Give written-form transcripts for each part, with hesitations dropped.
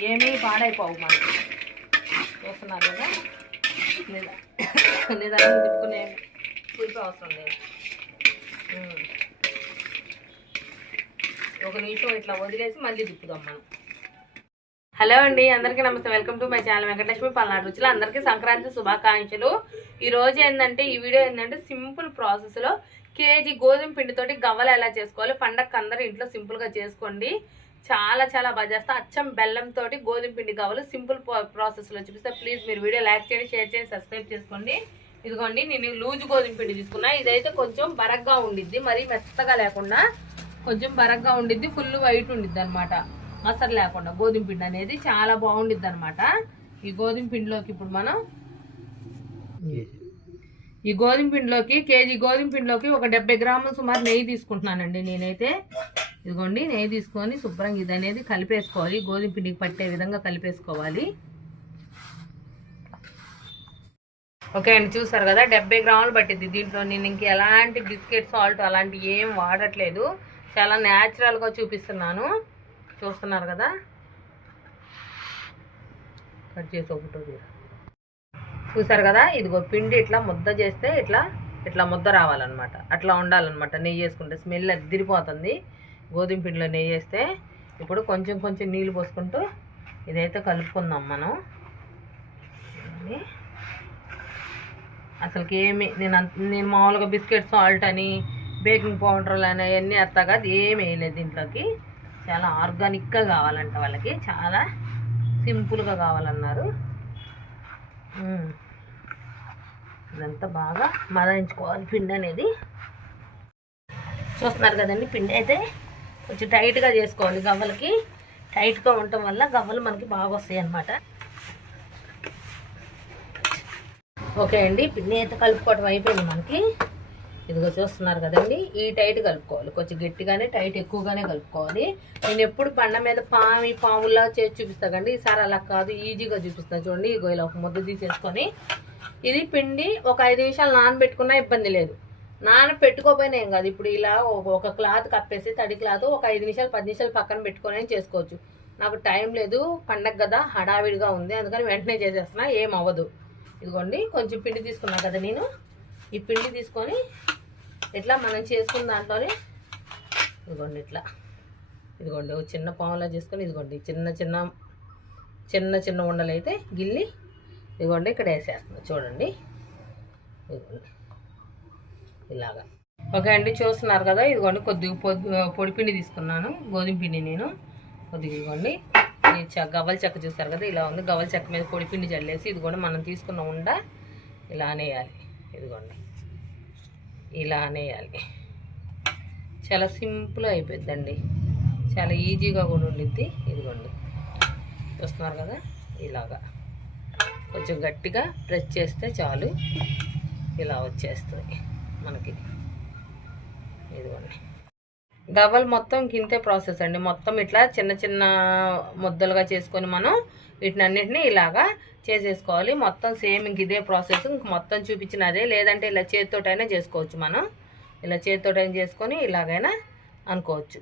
ఏమీ పాడైపోవు మనకి. చూస్తున్నారు కదా, నిదానం తిప్పుకునే పులుపు అవసరం లేదు. ఒక నిమిషం ఇట్లా వదిలేసి మళ్ళీ తిప్పుదాం మనం. హలో అండి, అందరికీ నమస్తే. Welcome to my channel Venkatalakshmi Palnadu రుచులు. అందరికీ సంక్రాంతి శుభాకాంక్షలు. ఈరోజు ఏంటంటే, ఈ వీడియో ఏంటంటే సింపుల్ ప్రాసెస్లో కేజీ గోధుమ పిండితోటి గవ్వలు ఎలా చేసుకోవాలి. పండగకి అందరూ ఇంట్లో సింపుల్గా చేసుకోండి. చాలా చాలా బాగా చేస్తా. అచ్చం బెల్లంతో గోధుమ పిండి గవ్వలు సింపుల్ ప్రాసెస్లో చూపిస్తా. ప్లీజ్ మీరు వీడియో లైక్ చేయండి, షేర్ చేయండి, సబ్స్క్రైబ్ చేసుకోండి. ఇదిగోండి, నేను లూజు గోధుమ పిండి తీసుకున్నా. ఇదైతే కొంచెం బరగ్గా ఉండిద్ది, మరీ మెత్తగా లేకుండా కొంచెం బరగ్గా ఉండిద్ది. ఫుల్ వైట్ ఉండిద్ది అనమాట, మసరు లేకుండా. గోధుమ పిండి అనేది చాలా బాగుండిద్ది అనమాట. ఈ గోధుమ పిండిలోకి ఇప్పుడు మనం కేజీ గోధుమ పిండిలోకి ఒక 70 గ్రాముల సుమారు నెయ్యి తీసుకుంటున్నానండి నేనైతే. ఇదిగోండి, నెయ్యి తీసుకొని శుభ్రంగా ఇది అనేది కలిపేసుకోవాలి. గోధుమ పిండికి పట్టే విధంగా కలిపేసుకోవాలి. ఓకే అండి, చూసారు కదా, 70 గ్రాములు పట్టింది. దీంట్లో నేను ఇంక ఎలాంటి బిస్కెట్ సాల్ట్ అలాంటి ఏం వాడట్లేదు. చాలా న్యాచురల్గా చూపిస్తున్నాను. చూస్తున్నారు కదా, కట్ చేసి ఒకటి చూసారు కదా. ఇదిగో పిండి ఇట్లా ముద్ద చేస్తే ఇట్లా ముద్ద రావాలన్నమాట. అట్లా ఉండాలన్నమాట. నెయ్యి వేసుకుంటే స్మెల్ అదిరిపోతుంది గోధుమ పిండిలో నెయ్యి వేస్తే. ఇప్పుడు కొంచెం కొంచెం నీళ్ళు పోసుకుంటూ ఇదైతే కలుపుకుందాం మనం. అసలుకి ఏమి నేను మామూలుగా బిస్కెట్ సాల్ట్ అని బేకింగ్ పౌడర్లు అని అవన్నీ అత్తగా ఏమి వేయలేదు దీంట్లోకి. చాలా ఆర్గానిక్గా కావాలంట వాళ్ళకి, చాలా సింపుల్గా కావాలన్నారు. ఇదంతా బాగా మదనించుకోవాలి పిండి అనేది. చూస్తున్నారు కదండి, పిండి అయితే కొంచెం టైట్గా చేసుకోవాలి. గవ్వలకి టైట్గా ఉండటం వల్ల గవ్వలు మనకి బాగా వస్తాయి అన్నమాట. ఓకే అండి, పిండి అయితే కలుపుకోవడం అయిపోయింది మనకి. ఇదిగో చూస్తున్నారు కదండి, ఈ టైట్ కలుపుకోవాలి. కొంచెం గట్టిగానే టైట్ ఎక్కువగానే కలుపుకోవాలి. నేను ఎప్పుడు బండ మీద పాములా చేసి చూపిస్తాను కండి. ఈసారి అలా కాదు, ఈజీగా చూపిస్తాను. చూడండి, ఇగో ఇలా ఒక ముద్ద తీసేసుకొని ఇది పిండి ఒక 5 నిమిషాలు నానబెట్టుకున్నా ఇబ్బంది లేదు. నానబెట్టుకోపోయినా ఏం కాదు. ఇప్పుడు ఇలా ఒక క్లాత్ కప్పేసి, తడి క్లాత్ ఒక 5 నిమిషాలు 10 నిమిషాలు పక్కన పెట్టుకొని చేసుకోవచ్చు. నాకు టైం లేదు, పండగ కదా, హడావిడిగా ఉంది, అందుకని వెంటనే చేసేస్తున్నా, ఏం అవ్వదు. ఇదిగోండి, కొంచెం పిండి తీసుకున్నా కదా నేను. ఈ పిండి తీసుకొని ఇట్లా మనం చేసుకున్న దాంట్లోనే ఇదిగోండి ఇదిగోండి ఒక చిన్న పాములా చేసుకొని, ఇదిగోండి చిన్న చిన్న ఉండలు అయితే గిల్లి ఇదిగోండి ఇక్కడ వేసేస్తున్నాను. చూడండి, ఇదిగోండి ఇలాగా. ఓకే అండి, చూస్తున్నారు కదా, ఇదిగోండి కొద్దిగా పొడి పిండి తీసుకున్నాను, గోధుమ పిండి నేను కొద్దిగా. ఇదిగోండి గవ్వల చెక్క చూస్తారు కదా, ఇలా ఉంది. గవ్వల చెక్క మీద పొడి పిండి చల్లేసి ఇదిగోండి మనం తీసుకున్న ఉండ ఇలా అనేయాలి. ఇదిగోండి ఇలా అనేయాలి. చాలా సింపుల్ అయిపోద్దండి, చాలా ఈజీగా కూడా ఉండిద్ది. ఇదిగోండి చూస్తున్నారు కదా, ఇలాగా కొంచెం గట్టిగా ప్రెస్ చేస్తే చాలు, ఇలా వచ్చేస్తుంది మనకి. ఇదిగోండి గవ్వలు మొత్తం కింతే ప్రాసెస్ అండి. మొత్తం ఇట్లా చిన్న చిన్న ముద్దలుగా చేసుకొని మనం వీటిని అన్నింటినీ ఇలాగా చేసేసుకోవాలి. మొత్తం సేమ్ ఇంక ఇదే ప్రాసెస్, ఇంక మొత్తం చూపించిన అదే. లేదంటే ఇలా చేతితోటైనా చేసుకోవచ్చు. మనం ఇలా చేతితోటైనా చేసుకొని ఇలాగైనా అనుకోవచ్చు.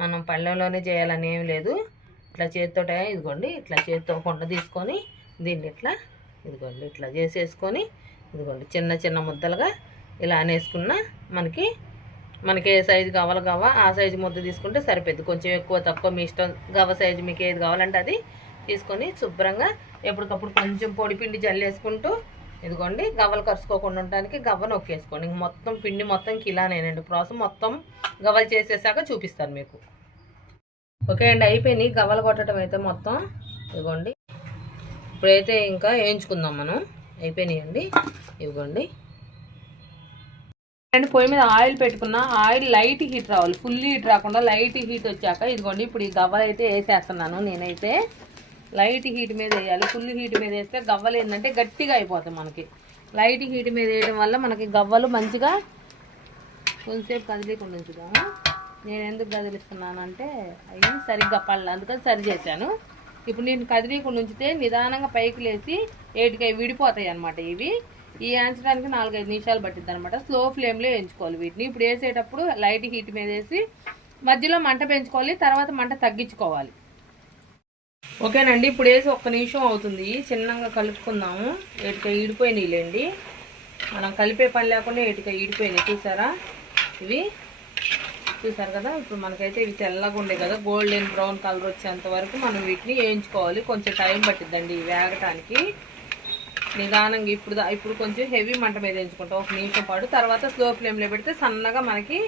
మనం పళ్ళెంలోనే చేయాలని ఏం లేదు. ఇట్లా చేతితోటైనా ఇదిగోండి ఇట్లా చేతితో కొండ తీసుకొని దీన్ని ఇదిగోండి ఇట్లా చేసేసుకొని ఇదిగోండి చిన్న చిన్న ముద్దలుగా ఇలా అనేసుకున్న మనకి ఏ సైజు కావాలి ఆ సైజు ముద్ద తీసుకుంటే సరిపోద్ది. కొంచెం ఎక్కువ తక్కువ మీ ఇష్టం. గవ్వ సైజు మీకు ఏది కావాలంటే అది తీసుకొని శుభ్రంగా ఎప్పటికప్పుడు కొంచెం పొడి పిండి జల్లేసుకుంటూ ఇదిగోండి గవ్వలు కరుచుకోకుండా ఉండడానికి గవ్వ నొక్కేసుకోండి. ఇంక మొత్తం పిండి మొత్తం ఇలానేనండి ప్రాసెస్. మొత్తం గవ్వలు చేసేసాక చూపిస్తాను మీకు. ఓకే అండి, అయిపోయినాయి గవ్వలు కొట్టడం అయితే మొత్తం. ఇదిగోండి ఇప్పుడైతే ఇంకా వేయించుకుందాం మనం. అయిపోయినాయండి ఇదిగోండి. అండ్ పొయ్యి మీద ఆయిల్ పెట్టుకున్నా. ఆయిల్ లైట్ హీట్ రావాలి, ఫుల్ హీట్ రాకుండా లైట్ హీట్ వచ్చాక ఇదిగోండి ఇప్పుడు ఈ గవ్వలు అయితే వేసేస్తున్నాను. నేనైతే లైట్ హీట్ మీద వేయాలి. ఫుల్ హీట్ మీద వేస్తే గవ్వలు ఏంటంటే గట్టిగా అయిపోతాయి మనకి. లైట్ హీట్ మీద వేయడం వల్ల మనకి గవ్వలు మంచిగా కొంచెంసేపు కదిలేకుండా ఉంచుదాము. నేను ఎందుకు కదిలిస్తున్నానంటే అవి సరిగ్గా పడలే, అందుకని సరి చేశాను. ఇప్పుడు నేను కదిలీకుండా ఉంచితే నిదానంగా పైకి లేచి ఏటికై విడిపోతాయి అన్నమాట. ఇవి ఈ వేయించడానికి 4-5 నిమిషాలు పట్టిద్ది అనమాట. స్లో ఫ్లేమ్లో వేయించుకోవాలి వీటిని. ఇప్పుడు వేసేటప్పుడు లైట్ హీట్ మీద వేసి మధ్యలో మంట పెంచుకోవాలి, తర్వాత మంట తగ్గించుకోవాలి. ఓకేనండి, ఇప్పుడు వేసి 1 నిమిషం అవుతుంది. చిన్నగా కలుపుకుందాము. ఏటిక ఈడిపోయినాయిలేండి, మనం కలిపే పని లేకుండా ఏటిక ఈడిపోయినాయి. చూసారా, ఇవి చూసారు కదా. ఇప్పుడు మనకైతే ఇవి తెల్లగా ఉండే కదా, గోల్డెన్ బ్రౌన్ కలర్ వచ్చేంత వరకు మనం వీటిని వేయించుకోవాలి. కొంచెం టైం పట్టిద్దండి వేగటానికి. నిదానంగా ఇప్పుడు కొంచెం హెవీ మంట మీద వేయించుకుంటాం 1 నిమిషం పాటు. తర్వాత స్లో ఫ్లేమ్లో పెడితే సన్నగా మనకి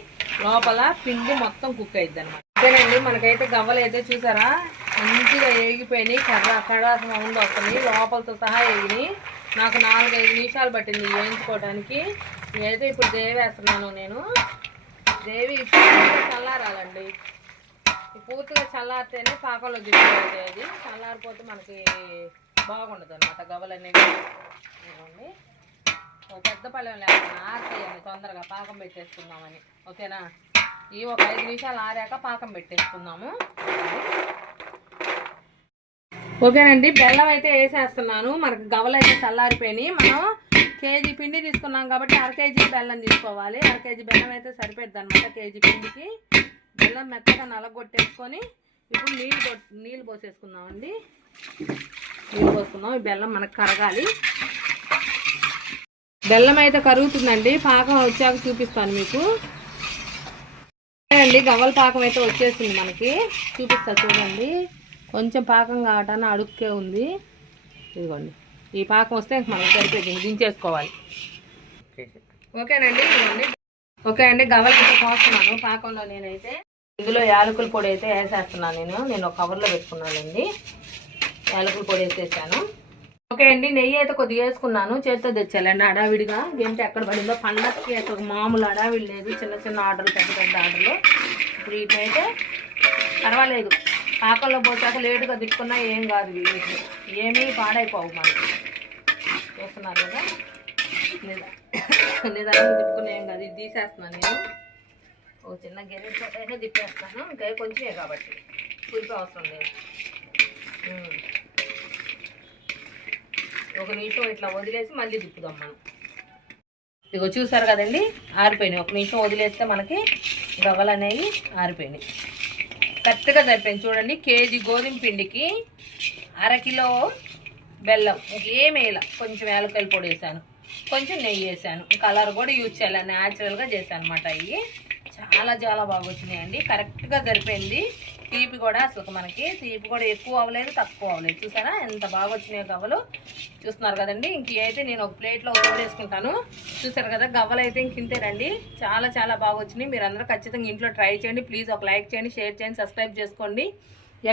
లోపల పిండి మొత్తం కుక్ అయిద్ది అనమాట. ఓకేనండి, మనకైతే గవ్వలు అయితే చూసారా మంచిగా వేగిపోయినాయి. కడ సౌండ్ వస్తుంది, లోపలతో సహా వేగినాయి. నాకు 4-5 నిమిషాలు పట్టింది వేయించుకోవడానికి. ఇదైతే ఇప్పుడు దేవి వేస్తున్నాను నేను. దేవి పూర్తిగా చల్లారాలండి. పూర్తిగా చల్లారితేనే పాకంలో దిగుతుంది. చల్లారిపోతే మనకి బాగుండదు అనమాట గవ్వలు అనేవి. పెద్ద పళ్ళెం లేకుండా ఆరిపోయాలి, తొందరగా పాకం పెట్టేసుకుందామని. ఓకేనా, ఈ ఒక 5 నిమిషాలు ఆరాక పాకం పెట్టేసుకుందాము. ఓకేనండి, బెల్లం అయితే వేసేస్తున్నాను. మనకు గవ్వలు అయితే చల్లారిపోయినాయి. మనం కేజీ పిండి తీసుకున్నాం కాబట్టి 1/2 కేజీ బెల్లం తీసుకోవాలి. 1/2 కేజీ బెల్లం అయితే సరిపోద్ది అనమాట కేజీ పిండికి. బెల్లం మెత్తగా నలగొట్టేసుకొని ఇప్పుడు నీళ్ళు పోసేసుకుందామండి. నీళ్ళు పోసుకుందాం. ఈ బెల్లం మనకు కరగాలి. బెల్లం అయితే కరుగుతుందండి, పాకం వచ్చాక చూపిస్తాను మీకు. అండి, గవ్వల పాకం అయితే వచ్చేసింది మనకి, చూపిస్తా చూడండి. కొంచెం పాకం కావటాన్ని అడుక్కే ఉంది. ఇదిగోండి, ఈ పాకం వస్తే మనం సరిపోయింది, దించేసుకోవాలి. ఓకేనండి, ఇదిగోండి. ఓకే అండి, గవ్వలు అయితే పోస్తున్నాను పాకంలో. నేనైతే ఇందులో యాలకుల పొడి అయితే వేసేస్తున్నాను. నేను ఒక కవర్లో పెట్టుకున్నానండి, యాలకుల పొడి వేసేసాను. ఓకే అండి, నెయ్యి అయితే కొద్దిగా వేసుకున్నాను. చేతితో తెచ్చాలండి హడావిడిగా. ఏంటి ఎక్కడ పడిందో, పండగకి అక్కడ మామూలు హడావిడి లేదు, చిన్న చిన్న ఆర్డర్లు, పెద్ద పెద్ద ఆర్డర్లు. ఇప్పుడు వీటినైతే పర్వాలేదు, పాకంలో పోసాక లేటుగా తిప్పుకున్నా ఏం కాదు, వీటిని ఏమీ పాడైపోవు మనకి. చూస్తున్నారు కదా, నిదానంగా తిప్పుకున్నా ఏం కాదు. ఇది తీసేస్తున్నాను నేను, ఓ చిన్న గెరెట్ అయితే తిప్పేస్తాను. ఇంకా కొంచెమే కాబట్టి పులిపి అవసరం లేదు. 1 నిమిషం ఇట్లా వదిలేసి మళ్ళీ తిప్పుదాం మనం. ఇదిగో చూసారు కదండి, ఆరిపోయినాయి. 1 నిమిషం వదిలేస్తే మనకి గవ్వలు అనేవి ఆరిపోయినాయి. కరెక్ట్గా సరిపోయింది చూడండి. కేజీ గోధుమ పిండికి 1/2 కిలో బెల్లం. ఇంకేమీ వేయాల, కొంచెం యాలకుల పొడి వేసాను, కొంచెం నెయ్యి వేసాను. కలర్ కూడా యూజ్ చేయాలి, న్యాచురల్గా చేశాను అనమాట. ఇవి చాలా చాలా బాగా వచ్చినాయండి, కరెక్ట్గా సరిపోయింది. తీపి కూడా అసలు మనకి తీపి కూడా ఎక్కువ అవ్వలేదు, తక్కువ అవ్వలేదు. చూసారా ఎంత బాగా వచ్చినాయో గవ్వలు. చూస్తున్నారు కదండి. ఇంక అయితే నేను ఒక ప్లేట్లో వేసుకుంటాను. చూసారు కదా, గవ్వలు అయితే ఇంతేనండి, చాలా చాలా బాగా వచ్చినాయి. మీరు అందరూ ఖచ్చితంగా ఇంట్లో ట్రై చేయండి. ప్లీజ్ ఒక లైక్ చేయండి, షేర్ చేయండి, సబ్స్క్రైబ్ చేసుకోండి.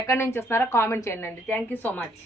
ఎక్కడి నుంచి వస్తున్నారో కామెంట్ చేయండి. Thank you so much.